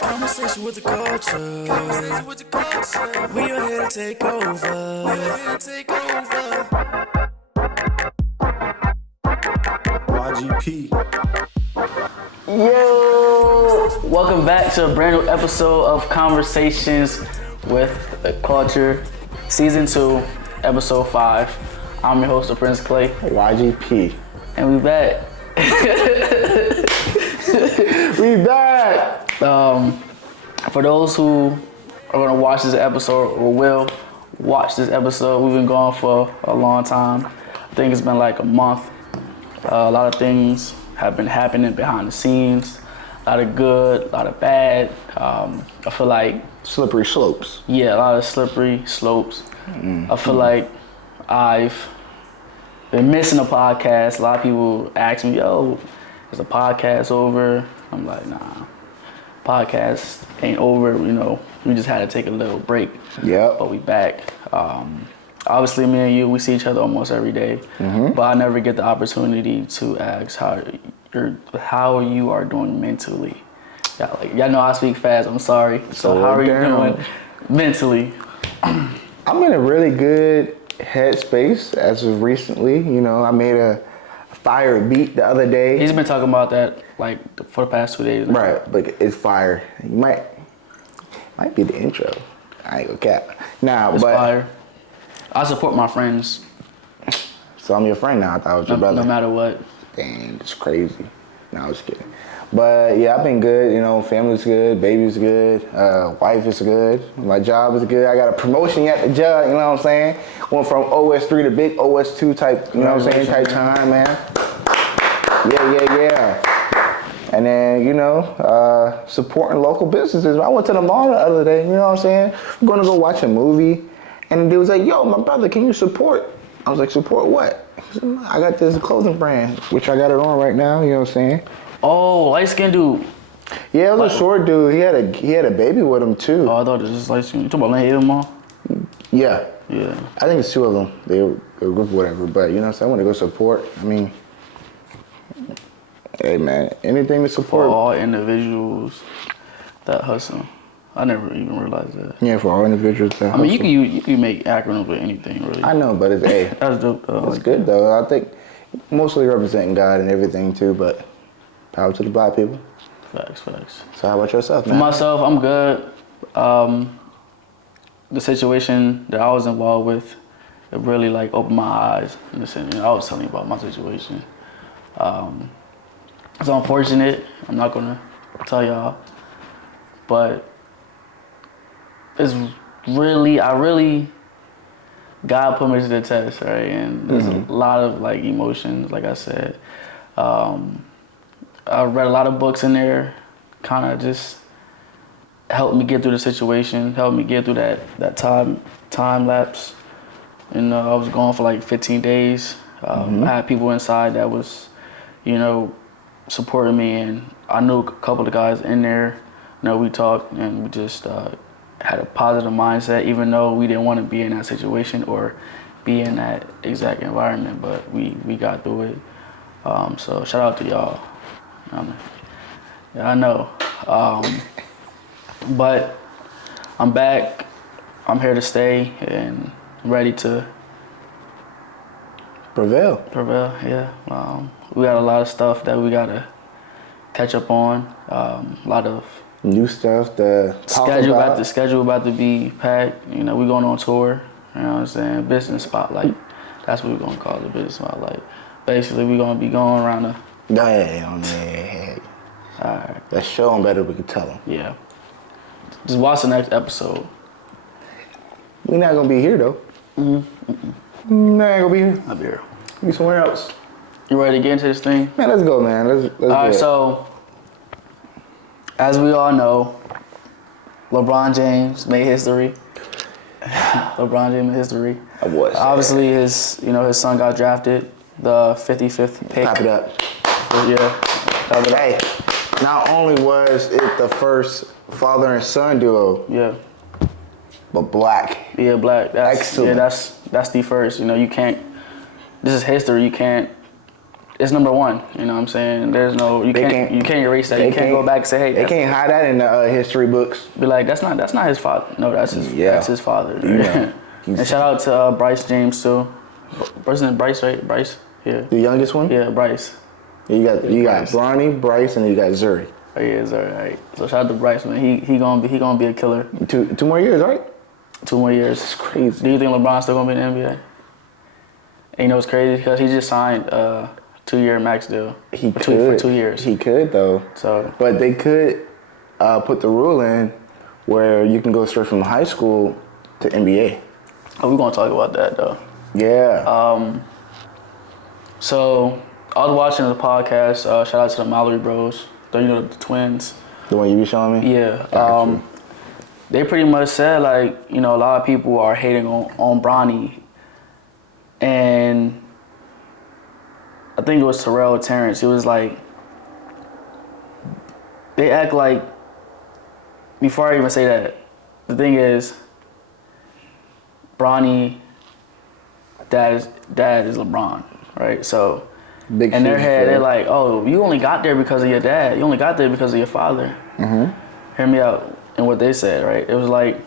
Conversation with the culture. We are here to take over. YGP. Yo! Welcome back to a brand new episode of Conversations with the Culture, Season 2, Episode 5. I'm your host, the Prince Klay. YGP. And we back. We back! For those who are going to watch this episode or will watch this episode, we've been going for a long time. I think it's been like a month. A lot of things have been happening behind the scenes. A lot of good, a lot of bad. I feel like... Slippery slopes. Yeah, a lot of slippery slopes. I feel like I've been missing a podcast. A lot of people ask me, yo, is the podcast over? I'm like, nah, podcast ain't over. You know, we just had to take a little break. Yep. But we back. Obviously, me and you, we see each other almost every day. But I never get the opportunity to ask how you are doing mentally. Y'all know I speak fast. I'm sorry. So how are you doing mentally? I'm in a really good headspace as of recently. You know, I made a fire beat the other day. He's been talking about that like for the past 2 days. Right, but it's fire. You might be the intro. I ain't gonna cap. Nah, It's but fire. I support my friends. So I'm your friend now. I thought I was your brother. No matter what. Dang, it's crazy. No, I was kidding. But yeah, I've been good. You know, family's good, baby's good, wife is good, my job is good. I got a promotion at the job. You know what I'm saying? Went from OS3 to big OS2 type. You know what I'm saying? Type time, man. Yeah. And then, you know, supporting local businesses. I went to the mall the other day. You know what I'm saying? I'm gonna go watch a movie, and the dude was like, "Yo, my brother, can you support?" I was like, "Support what?" He said, "I got this clothing brand, which I got it on right now." You know what I'm saying? Oh, light skinned dude. Yeah, it was a short dude. He had a baby with him too. Oh, I thought it was just light skinned. You talking about Lane Mall? Yeah. Yeah. I think it's two of them. They were a group or whatever. But you know what I'm saying? I want to go support. I mean, hey man, anything to support. For all individuals that hustle. I never even realized that. Yeah, for all individuals that hustle. I mean, you can make acronyms with anything, really. I know, but it's hey. That's dope, though. It's good though. I think mostly representing God and everything too, but power to the black people. Facts. So how about yourself, man? For myself, I'm good. The situation that I was involved with, it really like opened my eyes. In the sense, I was telling you about my situation. It's unfortunate. I'm not gonna tell y'all, but it's really, God put me to the test, right? And there's a lot of like emotions, like I said. I read a lot of books in there, kind of just helped me get through the situation, helped me get through that time lapse. And I was gone for like 15 days. I had people inside that was, you know, supporting me, and I knew a couple of guys in there. You know, we talked and we just had a positive mindset, even though we didn't want to be in that situation or be in that exact environment, but we got through it. So shout out to y'all. Yeah, I know. But I'm back. I'm here to stay and ready to prevail. Yeah. We got a lot of stuff that we gotta catch up on. A lot of new stuff. The schedule about to be packed. You know, we going on tour. You know what I'm saying? Business spotlight. That's what we're gonna call it, business spotlight. Basically, we're gonna be going around the. Yeah. All right. Let's show them better. We can tell them. Yeah. Just watch the next episode. We're not gonna be here though. Not gonna be here. I'll be here. Be somewhere else. You ready to get into this thing? Man, let's go, man. Let's all right. So, as we all know, LeBron James made history. LeBron James made history. Obviously, his son got drafted, the 55th pick. Clap it up. Yeah. Hey, not only was it the first father and son duo. Yeah. But black. Yeah, black. That's, excellent. Yeah, that's the first. You know, you can't. This is history. You can't. it's number one. You know what I'm saying? There's no you can't erase that. You can't go back and say, hey, they can't hide that in the history books. Be like, that's not his father. No, that's his father. Yeah. And shout out to Bryce James too. Person Bryce, right? Bryce. Yeah. The youngest one. Yeah, Bryce. You got Bronny, Bryce, and then you got Zuri. Oh yeah, Zuri. Right. So shout out to Bryce, man. He gonna be a killer. 2 more years, right? 2 more years. It's crazy. Do you think LeBron's still gonna be in the NBA? And you know what's crazy? Because he just signed a 2-year max deal. He could for 2 years. He could though. So, but they could put the rule in where you can go straight from high school to NBA. Oh, we're gonna talk about that though. Yeah. So I was watching the podcast. Shout out to the Mallory Bros. You know the twins. The one you be showing me. Yeah. They pretty much said like, you know, a lot of people are hating on Bronny. And I think it was Terrell Terrence. It was like, they act like, before I even say that, the thing is, Bronny, dad is LeBron, right? So, Big in their shoes head, to they're fill. like, oh, you only got there because of your dad. You only got there because of your father. Mm-hmm. Hear me out in what they said, right? It was like,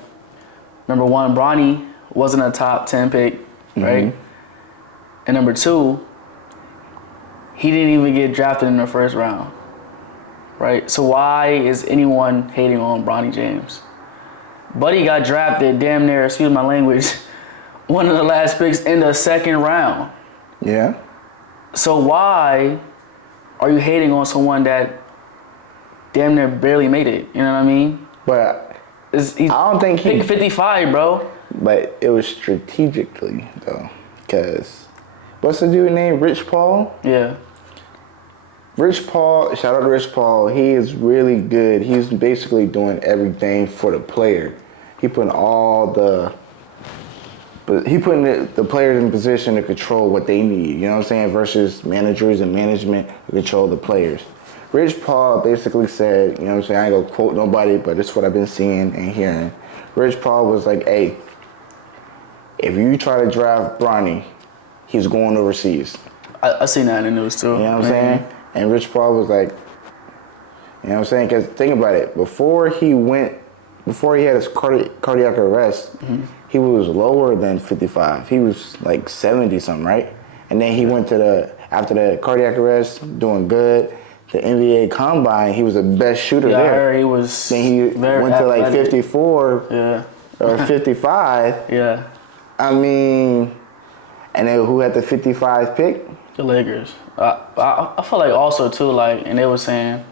number one, Bronny wasn't a top 10 pick, right? And number two, he didn't even get drafted in the first round, right? So why is anyone hating on Bronny James? Buddy got drafted damn near, excuse my language, one of the last picks in the second round. Yeah. So why are you hating on someone that damn near barely made it? You know what I mean? But He's I don't think he. pick 55, bro. But it was strategically though, because what's the dude named Rich Paul? Yeah. Rich Paul, shout out to Rich Paul. He is really good. He's basically doing everything for the player. He putting the players in position to control what they need. You know what I'm saying? Versus managers and management to control the players. Rich Paul basically said, you know what I'm saying? I ain't gonna quote nobody, but it's what I've been seeing and hearing. Rich Paul was like, hey, if you try to draft Bronny, he's going overseas. I seen that in the news too. You know what I'm saying? And Rich Paul was like, you know what I'm saying? Because think about it. Before he had his cardiac arrest, he was lower than 55. He was like 70 something, right? And then he went after the cardiac arrest, doing good. The NBA Combine, he was the best shooter there. I heard he was. Then he went to like 54 or 55. Yeah. I mean, and then who had the 55 pick? The Lakers. I feel like also too, like, and they were saying,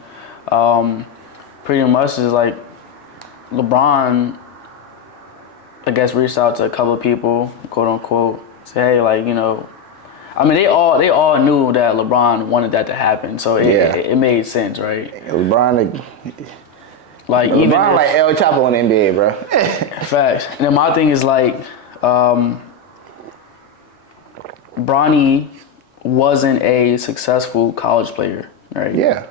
pretty much is like, LeBron, I guess, reached out to a couple of people, quote unquote, say, hey, like, you know, I mean, they all knew that LeBron wanted that to happen, so it made sense, right? LeBron, like LeBron even like El Chapo in the NBA, bro. Facts. And then my thing is like, Bronny wasn't a successful college player, right? Yeah.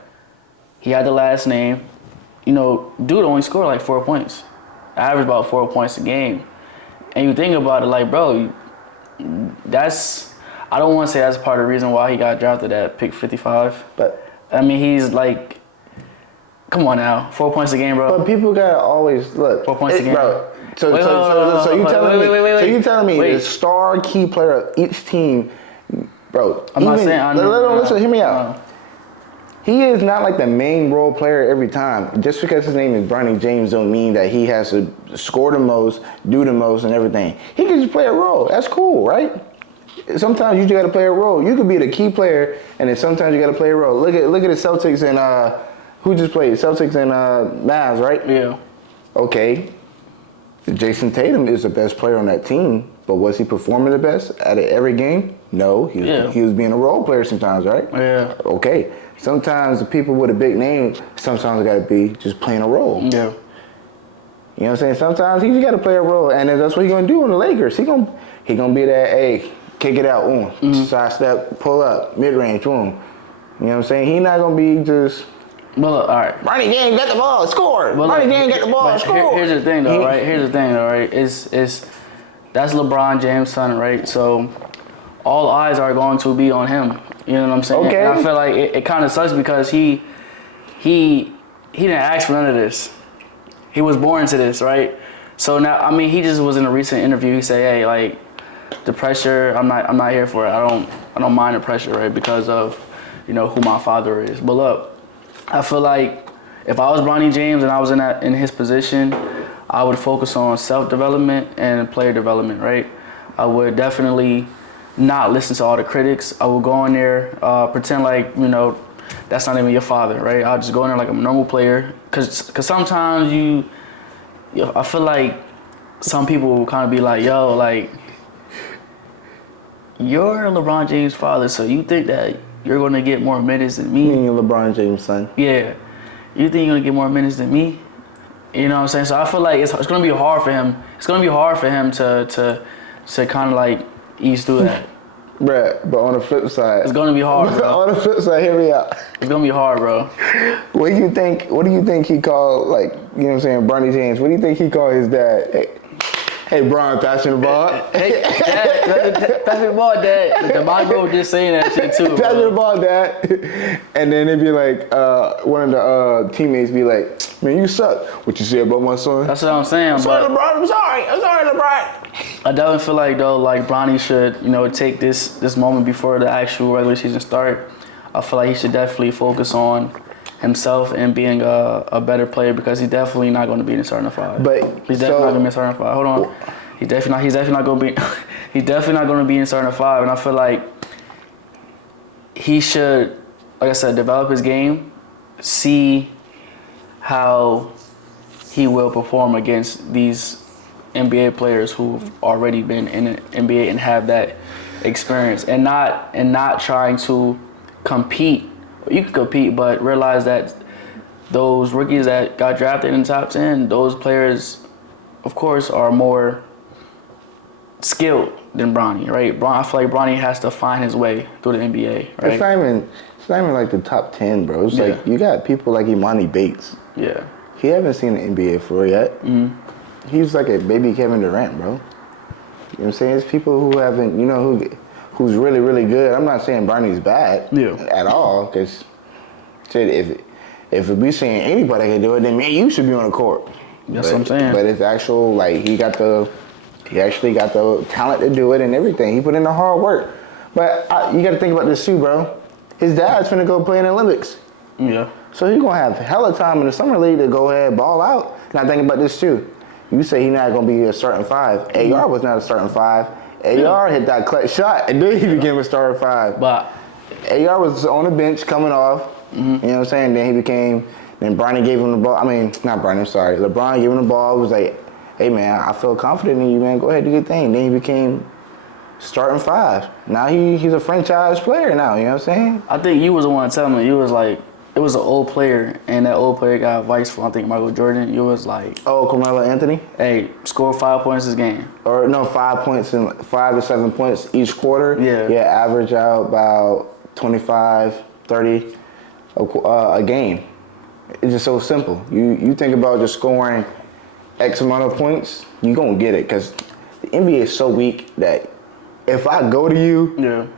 He had the last name. You know, dude only scored like 4 points. Averaged about 4 points a game. And you think about it like, bro, I don't want to say that's part of the reason why he got drafted at pick 55. But, I mean, he's like, come on now. 4 points a game, bro. But people gotta always look. 4 points a game. Bro, so you telling me the star key player of each team, bro. I'm not saying listen, hear me out. He is not like the main role player every time. Just because his name is Bronny James don't mean that he has to score the most, do the most, and everything. He can just play a role. That's cool, right? Sometimes you just gotta play a role. You could be the key player, and then sometimes you gotta play a role. Look at the Celtics and who just played? Celtics and Mavs, right? Yeah. Okay. Jason Tatum is the best player on that team, but was he performing the best at every game? No. He was being a role player sometimes, right? Yeah. Okay. Sometimes the people with a big name, sometimes got to be just playing a role. Yeah. You know what I'm saying? Sometimes he just got to play a role, and that's what he's gonna do on the Lakers. He gonna be that, hey, kick it out, side step, pull up, mid range, boom. You know what I'm saying? He's not gonna be just. Well, look, all right. Bronny James got the ball, score. Bronny James got the ball, score. Here's the thing, though, right? Is that's LeBron James' son, right? So all eyes are going to be on him. You know what I'm saying? Okay. And I feel like it kind of sucks because he didn't ask for none of this. He was born to this, right? So now, I mean, he just was in a recent interview. He said, "Hey, like the pressure, I'm not here for it. I don't mind the pressure, right? Because of, you know, who my father is." But look, I feel like if I was Bronny James and I was in his position, I would focus on self-development and player development, right? I would definitely not listen to all the critics. I would go in there, pretend like, you know, that's not even your father, right? I'll just go in there like I'm a normal player. Cause sometimes I feel like some people will kind of be like, yo, like, you're LeBron James' father, so you think that you're going to get more minutes than me? Me and LeBron James' son. Yeah. You think you're going to get more minutes than me? You know what I'm saying? So I feel like it's going to be hard for him. It's going to be hard for him to kind of like ease through that. Bruh, but on the flip side, It's going to be hard, bro. on the flip side, hear me out. It's going to be hard, bro. What do you think he called, like, you know what I'm saying, Bronny James? What do you think he called his dad? Hey, Bron, pass me the ball. Hey, Dad, pass me the ball, Dad. The Bible was just saying that shit too, Pass me the bro. ball, Dad. And then it'd be like, one of the teammates be like, man, you suck. What you say about my son? That's what I'm saying, Sorry, but LeBron, I'm sorry, LeBron. I definitely feel like, though, like Bronny should, you know, take this moment before the actual regular season start. I feel like he should definitely focus on himself and being a better player because he's definitely not going to be in the starting five. But he's definitely not going to be in the starting five. Hold on, he's definitely not going to be. He's definitely not going to be in the starting five, and I feel like he should, like I said, develop his game, see how he will perform against these NBA players who've already been in the NBA and have that experience, and not trying to compete. You can compete, but realize that those rookies that got drafted in the top 10, those players, of course, are more skilled than Bronny, right? I feel like Bronny has to find his way through the NBA, right? It's not even like the top 10, bro. It's like you got people like Imani Bates. Yeah. He haven't seen the NBA floor yet. Mm-hmm. He's like a baby Kevin Durant, bro. You know what I'm saying? It's people who haven't, you know, who's really, really good. I'm not saying Bronny's bad at all, because if we seeing anybody can do it, then man, you should be on the court. That's what I'm saying. But it's actual, like, he actually got the talent to do it and everything. He put in the hard work. But you got to think about this too, bro. His dad's finna go play in the Olympics. Yeah. So he's gonna have hella time in the summer league to go ahead, ball out. Now think about this too. You say he's not gonna be a starting five. AR was not a starting five. AR hit that clutch shot, and then he became a starting five. But AR was on the bench coming off. You know what I'm saying? Then Bronny gave him the ball. I mean, not Bronny, I'm sorry. LeBron gave him the ball. Was like, hey man, I feel confident in you, man. Go ahead, do your thing. Then he became starting five. Now he's a franchise player now. You know what I'm saying? I think you was the one telling me. You was like, it was an old player, and that old player got advice from, I think, Michael Jordan. You was like, oh, Carmelo Anthony? Hey, score 5 points this game. Or no, 5 points and 5 to 7 points each quarter. Yeah, average out about 25, 30 a game. It's just so simple. You think about just scoring X amount of points, you gonna get it, because the NBA is so weak that if I go to you,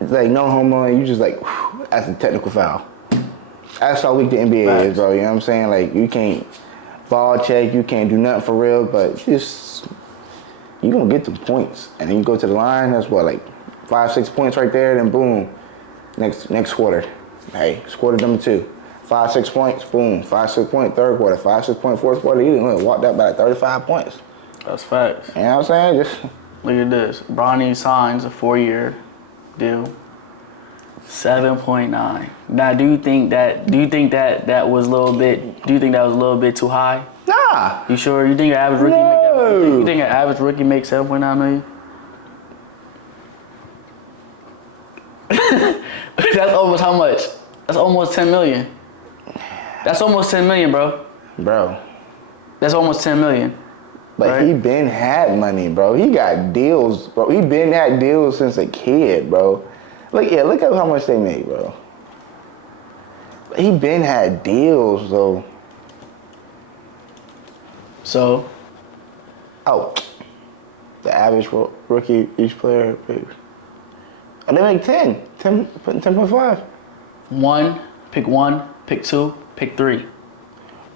it's like no homo, and you just like, whew, that's a technical foul. That's how weak the NBA is, bro. You know what I'm saying? Like, you can't ball check, you can't do nothing for real, but just, you gonna get the points. And then you go to the line, that's what, like 5, 6 points right there, then boom, next quarter. Hey, it's quarter number 2. 5, 6 points, boom. 5, 6 point third quarter, 5, 6 point fourth quarter. You didn't walk that by like 35 points. That's facts. You know what I'm saying? Just look at this. Bronny signs a 4-year deal. 7.9. Now, do you think that was a little bit? Do you think that was a little bit too high? nah. You sure? You think your average rookie make that? You think your average rookie makes 7.9 million? That's almost how much? That's almost 10 million. That's almost 10 million, bro. Bro. That's almost 10 million. But right? he been had money, bro. He got deals, bro. He been had deals since a kid, bro. Look at how much they made, bro. He been had deals, though. So? Oh, the average rookie, each player, Oh, they make 10. 10, putting 10.5. One, pick 2, pick 3.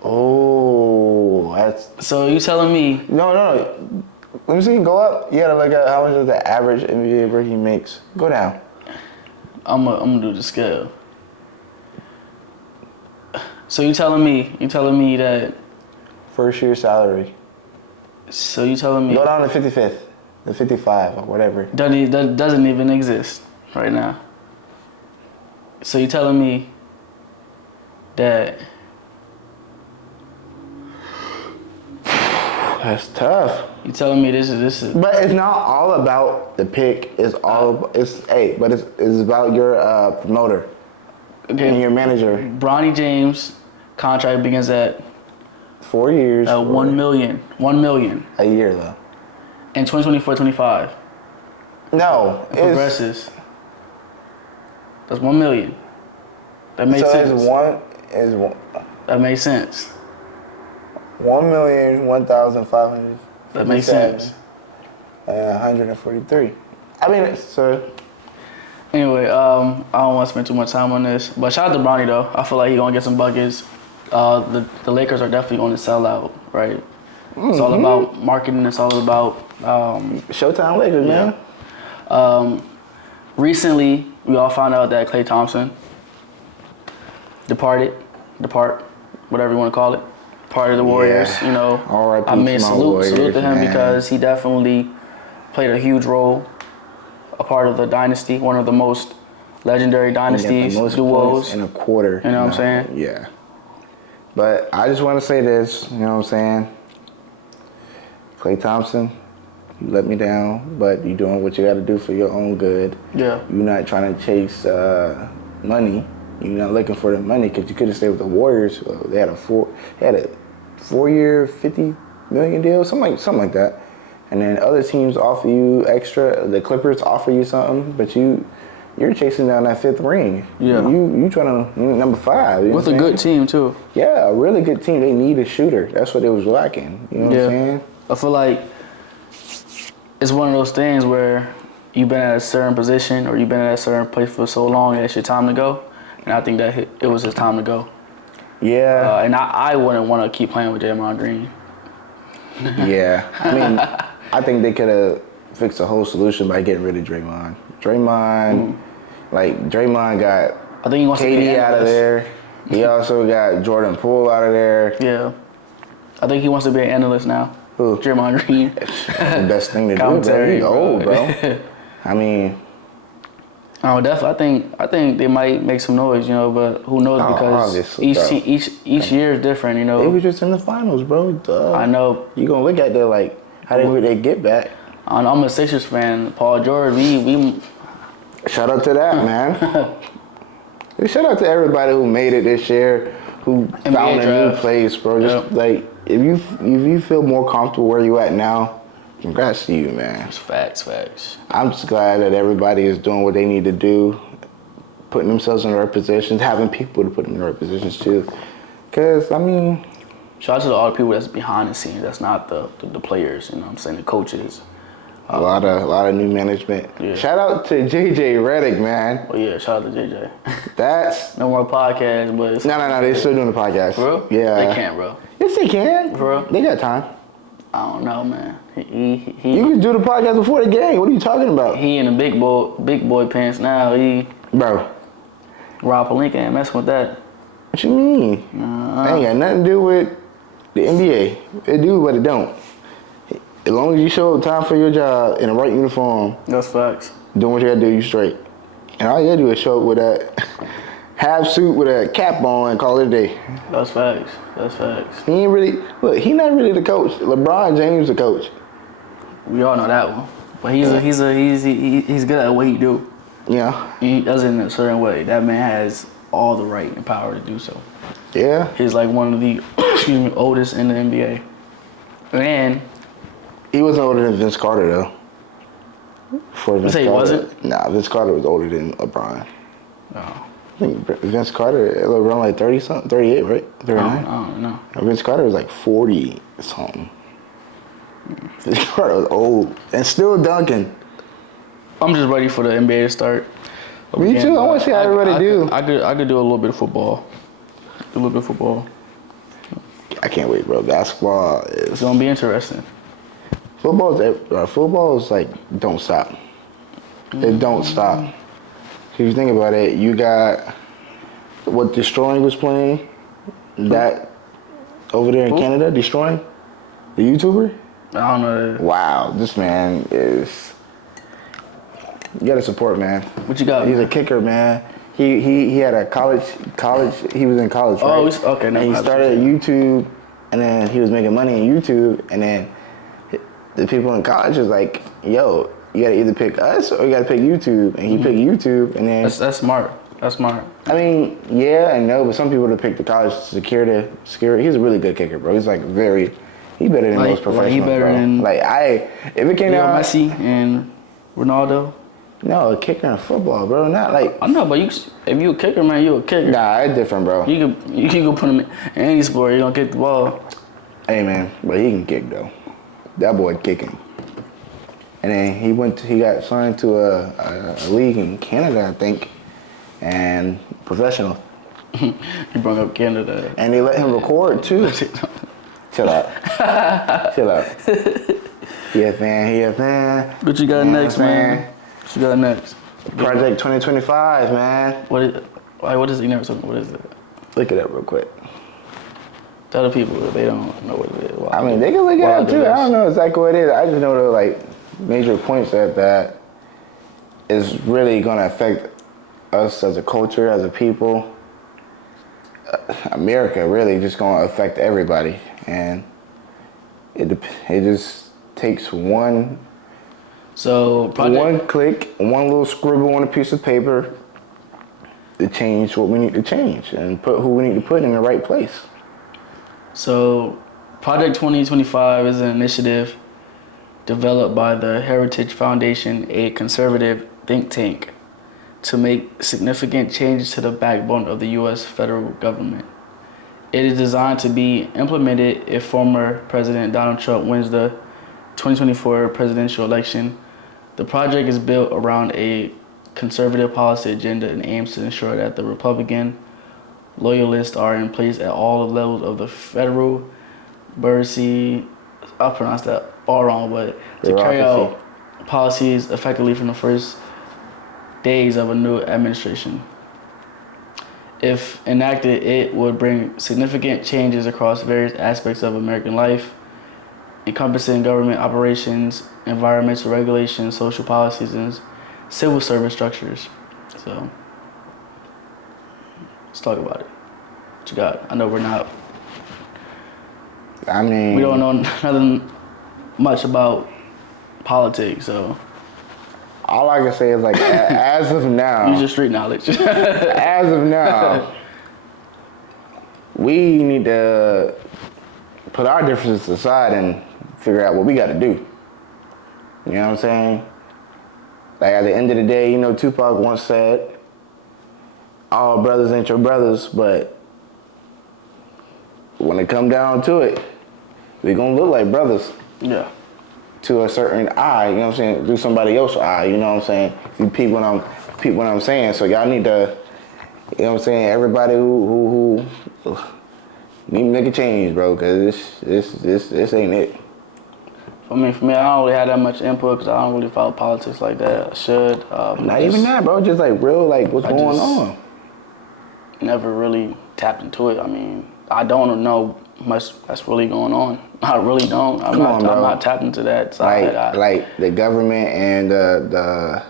Oh, that's... So you telling me? No. Let me see. Go up. You gotta look at how much of the average NBA rookie makes. Go down. I'm gonna do the scale. So you telling me that First year salary. So you telling me Go down to 55th, the 55 or whatever. that doesn't even exist right now. So you telling me that That's tough. you telling me this is But it's not all about the pick. It's about your promoter and your manager. Bronny James contract begins at 4 years. 1 million. 1 million. A year though. In 2024-25. No, It progresses. That's 1 million. That makes sense. So is one. That makes sense. 1,001,500. That makes sense. 143. I mean, so. Anyway, I don't want to spend too much time on this, but shout out to Bronny though. I feel like he's gonna get some buckets. The Lakers are definitely going to sell out, right? It's all about marketing. It's all about Showtime Lakers, man. Recently, we all found out that Klay Thompson depart, whatever you want to call it, part of the Warriors. Yeah. You know, R.I.P. I mean, to my salute Warriors, to him man. because he definitely played a huge role, a part of the dynasty, one of the most legendary dynasties, The most duos. points in a quarter. You know what I'm saying? Yeah. But I just want to say this, you know what I'm saying? Klay Thompson, you let me down, but you're doing what you got to do for your own good. Yeah. You're not trying to chase money. You're not looking for the money because you could have stayed with the Warriors. They had a 4-year, $50 million deal, something like that. And then other teams offer you extra. The Clippers offer you something, but you're chasing down that 5th ring. Yeah. You trying to number 5. You know With what a I'm good team too. Yeah, a really good team. They need a shooter. That's what it was lacking. You know what I'm saying? I feel like it's one of those things where you've been at a certain position or you've been at a certain place for so long and it's your time to go. And I think that it was his time to go. Yeah. And I wouldn't want to keep playing with Draymond Green. Yeah. I mean, I think they could have fixed the whole solution by getting rid of Draymond. Draymond got I think he wants to be KD out of analyst. there. He also got Jordan Poole out of there. Yeah. I think he wants to be an analyst now. Who? Draymond Green. That's the best thing to do, bro. Commentary, He's old, bro. bro. I mean, Oh, definitely. I think they might make some noise, you know, but who knows because obviously, each year is different, you know. they were just in the finals, bro. Duh. I know. You gonna look at that like, how did they get back? I'm a Sixers fan. Paul George, we Shout out to that, man. Shout out to everybody who made it this year, who found a new place, bro. Just like if you feel more comfortable where you at now, congrats to you, man. It's facts. I'm just glad that everybody is doing what they need to do, putting themselves in the right positions, having people to put them in the right positions too. Cause I mean, shout out to all the people that's behind the scenes. That's not the players, you know what I'm saying, the coaches. a lot of new management. Yeah. Shout out to JJ Redick, man. Oh yeah, shout out to JJ. That's No more podcasts, but it's no. They're still doing the podcast. Bro? Yeah. They can't, bro. Yes, they can. Bro? They got time. I don't know, man. You can do the podcast before the game. What are you talking about? He in the big boy pants now. He Bro, Rob Pelinka ain't messing with that. what you mean? Ain't got nothing to do with the NBA. It do, but it don't. As long as you show up time for your job in the right uniform, That's facts. doing what you gotta do, you straight. And all you gotta do is show up with that half suit with a cap on and call it a day. That's facts. He ain't really, look, he not really the coach. LeBron James the coach. We all know that one. But he's good at what he do. Yeah. He does it in a certain way. That man has all the right and power to do so. Yeah. He's like one of the oldest in the NBA. And He wasn't older than Vince Carter though. Before Vince say he Carter. wasn't? Nah, Vince Carter was older than LeBron. oh, I think Vince Carter, LeBron like 30 something, 38, right? 39. I don't know. Vince Carter was like 40 something. Vince Carter was old and still dunking. I'm just ready for the NBA to start. Me Again, too. I want to see how everybody do. I could do a little bit of football. A little bit of football. I can't wait, bro. Basketball It's is gonna be interesting. football is like don't stop. It don't stop. If you think about it, you got what Destroying was playing. That over there in Canada, Destroying, the YouTuber. I don't know. Wow, this man is. You gotta support, man. What you got? He's a kicker, man. He had a college. He was in college, right? Oh, okay. No, and he started YouTube, and then he was making money on YouTube, and then the people in college was like, "Yo, you gotta either pick us or you gotta pick YouTube," and he picked YouTube, and then That's smart. That's smart. I mean, yeah and no, but some people would have picked the college security. He's a really good kicker, bro. He's like he better than most professionals, he better bro. than If it came down Messi and Ronaldo. No, a kicker in football, bro. Not like I know, but if you a kicker, man, you a kicker. nah, it's different, bro. You can put him in any sport. You gonna kick the ball. Hey man, but he can kick though. That boy kicking. And then he got signed to a league in Canada, I think, and professional. You brought up Canada. And they let him record too. Chill out. Chill out. He a fan. What you got next, man? What you got next? Project 2025, man. What is it? You never told me. What is it? Look it up real quick. Tell the people that they don't know what it is. I mean, they can look it up too. I don't know exactly what it is. I just know the like major points that is really gonna affect us as a culture, as a people. America really just gonna affect everybody, and it just takes one click, one little scribble on a piece of paper to change what we need to change and put who we need to put in the right place. So, Project 2025 is an initiative developed by the Heritage Foundation, a conservative think tank, to make significant changes to the backbone of the U.S. federal government. It is designed to be implemented if former President Donald Trump wins the 2024 presidential election. The project is built around a conservative policy agenda and aims to ensure that the Republican loyalists are in place at all levels of the federal bureaucracy. I'll pronounce that all wrong, but to carry out policies effectively from the first days of a new administration. If enacted, it would bring significant changes across various aspects of American life, encompassing government operations, environmental regulations, social policies, and civil service structures. So, let's talk about it. What you got? I know we don't know nothing much about politics, so. All I can say is like, as of now. Use your street knowledge. As of now, we need to put our differences aside and figure out what we got to do. You know what I'm saying? Like at the end of the day, you know, Tupac once said, all brothers ain't your brothers, but when it come down to it, we gonna look like brothers. Yeah. To a certain eye, you know what I'm saying? Through somebody else's eye, you know what I'm saying? If you peep what I'm saying. So y'all need to, you know what I'm saying? Everybody who need to make a change, bro, because this ain't it. For me, I don't really have that much input because I don't really follow politics like that. I should. Not even that, bro. Just like real, like what's going on. Never really tapped into it. I mean, I don't know much that's really going on. I really don't. I'm not tapped into that side. Like the government and the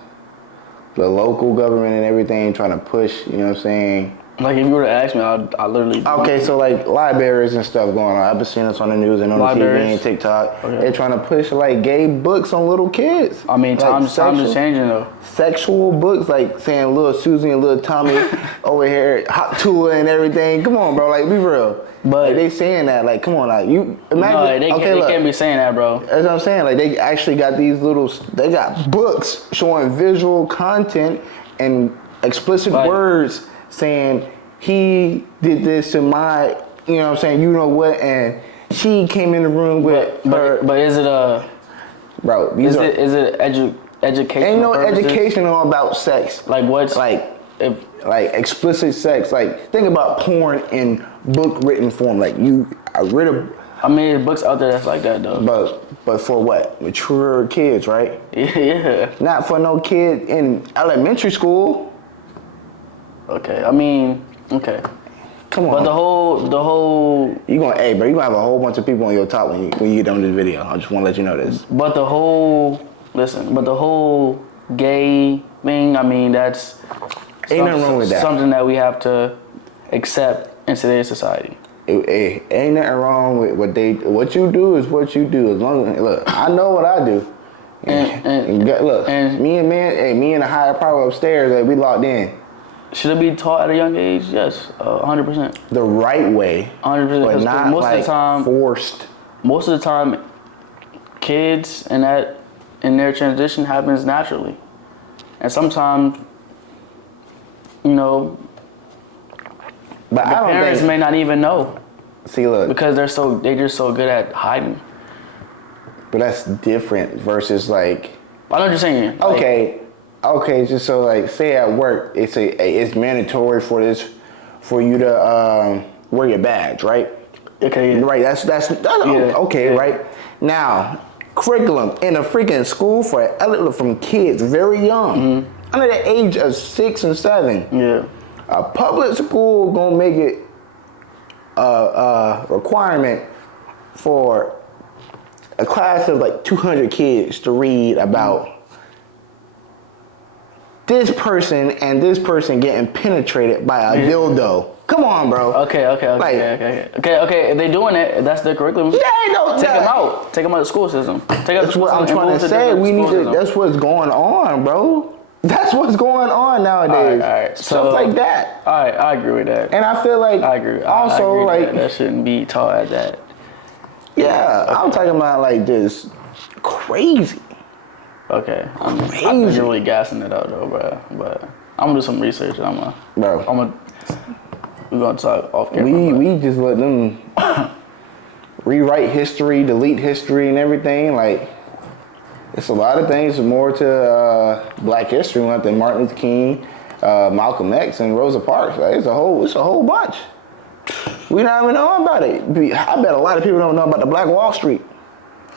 local government and everything trying to push, you know what I'm saying? Like if you were to ask me, I literally. Okay, so like libraries and stuff going on. I've been seeing this on the news and on the TV and TikTok. Okay. They're trying to push like gay books on little kids. I mean, times is changing though. Sexual books, like saying little Susie and little Tommy over here, hot Tua and everything. Come on, bro, like be real. But like, they saying that, like, come on, like you imagine. No, they can't be saying that, bro. That's what I'm saying. Like they actually got they got books showing visual content and explicit words saying he did this to my, you know what I'm saying, you know what, and she came in the room with her. But is it bro? Is it educational Ain't no purposes, educational about sex. like what's Like if explicit sex. Like think about porn in book written form. Like I read a. I mean, there's books out there that's like that though. But for what? Mature kids, right? Yeah. Not for no kid in elementary school. Okay. I mean, okay. Come on. But the whole. You gonna have a whole bunch of people on your top when you get done with this video. I just want to let you know this. But the whole gay thing. I mean, that's Ain't nothing wrong with that. Something that we have to accept in today's society. Ain't nothing wrong with what you do is what you do. As long as look, I know what I do. And me and the higher power upstairs, like, we locked in. Should it be taught at a young age? Yes, 100%. The right way, 100%. but not most like of the time, forced. Most of the time, kids and their transition happens naturally, and sometimes, you know, but the parents may not even know. See, look, because they're just so good at hiding. But that's different versus like. I know what you're saying. Okay, just so like, say at work, it's mandatory for you to wear your badge, right? Okay. Yeah. Right. That's okay, yeah. Right? Now, curriculum in a freaking school from kids very young, under the age of 6 and 7. Yeah. A public school gonna make it a requirement for a class of like 200 kids to read about this person and this person getting penetrated by a dildo. Come on, bro. Okay. If they're doing it, that's their curriculum. Yeah, no, take them out. Take them out of the school system. That's what I'm trying to say. That's what's going on, bro. That's what's going on nowadays. All right. Stuff like that. All right, I agree with that. And I feel like I agree. Also, I agree like that shouldn't be taught at that. Yeah, I'm talking about like just crazy. Okay, I'm really gassing it out though, bro. But I'm gonna do some research. We're gonna talk off camera. We just let them rewrite history, delete history, and everything. Like, it's a lot of things more to Black History Month than Martin Luther King, Malcolm X, and Rosa Parks. Like, it's a whole bunch. We don't even know about it. I bet a lot of people don't know about the Black Wall Street.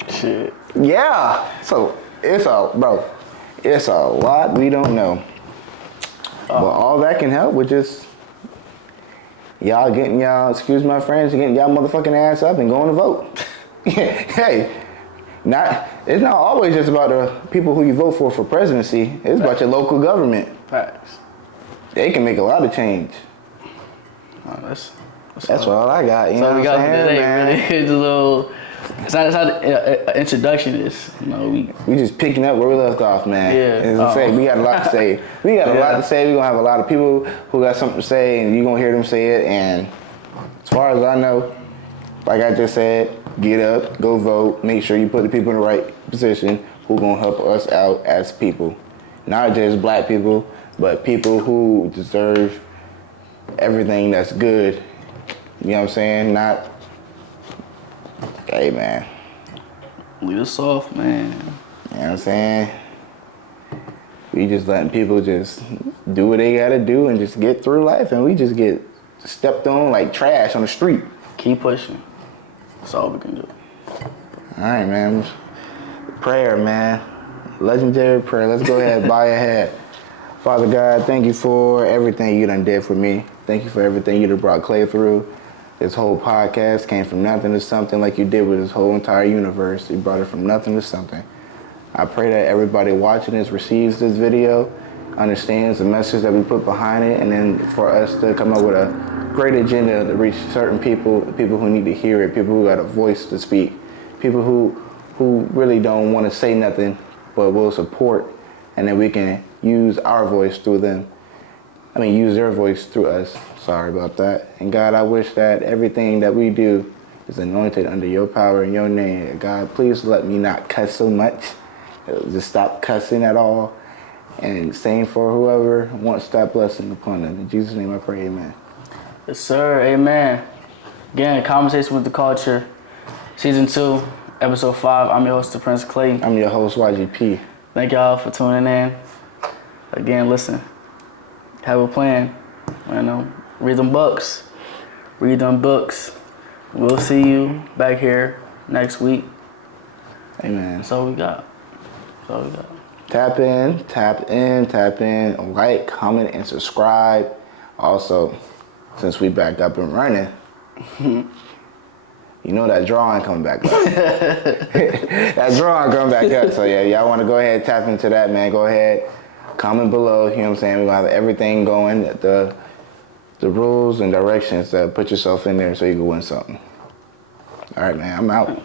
Shit. Yeah. So it's a lot we don't know. But all that can help with just excuse my friends, getting y'all motherfucking ass up and going to vote. Hey, it's not always just about the people who you vote for presidency. It's about your local government. Facts. They can make a lot of change. That's all I got. You know what I'm saying, today, man? really. It's a little. It's not an introduction is. You know, we just picking up where we left off, man. Yeah. As I say, we got a lot to say. We got a lot to say. We're gonna have a lot of people who got something to say, and you're gonna hear them say it. And as far as I know, like I just said, get up, go vote, make sure you put the people in the right position who gonna help us out as people. Not just Black people, but people who deserve everything that's good. You know what I'm saying? Not, hey, man. Lead us off, man. You know what I'm saying? We just letting people just do what they gotta do and just get through life, and we just get stepped on like trash on the street. Keep pushing. That's all we can do. All right, man. Prayer, man. Legendary prayer. Let's go ahead, bow your head. Father God, thank you for everything you done did for me. Thank you for everything you done brought Klay through. This whole podcast came from nothing to something like you did with this whole entire universe. You brought it from nothing to something. I pray that everybody watching this receives this video, understands the message that we put behind it, and then for us to come up with a great agenda to reach certain people who need to hear it, people who got a voice to speak, people who really don't want to say nothing but will support, and then we can use our voice through them. Use their voice through us. Sorry about that. And God, I wish that everything that we do is anointed under your power and your name. God, please let me not cuss so much. Just stop cussing at all. And same for whoever wants that blessing upon them. In Jesus' name I pray, amen. Yes, sir. Amen. Again, Conversation with the Culture, Season 2, Episode 5. I'm your host, the Prince Klay. I'm your host, YGP. Thank y'all for tuning in. Again, listen. Have a plan. You know, read them books. Read them books. We'll see you back here next week. Amen. That's all we got. That's all we got. Tap in, like, comment, and subscribe. Also, since we back up and running, you know that drawing coming back up. That drawing coming back up. So yeah, y'all want to go ahead and tap into that, man. Go ahead, comment below. You know what I'm saying? We're going to have everything going, the rules and directions to put yourself in there so you can win something. All right, man, I'm out.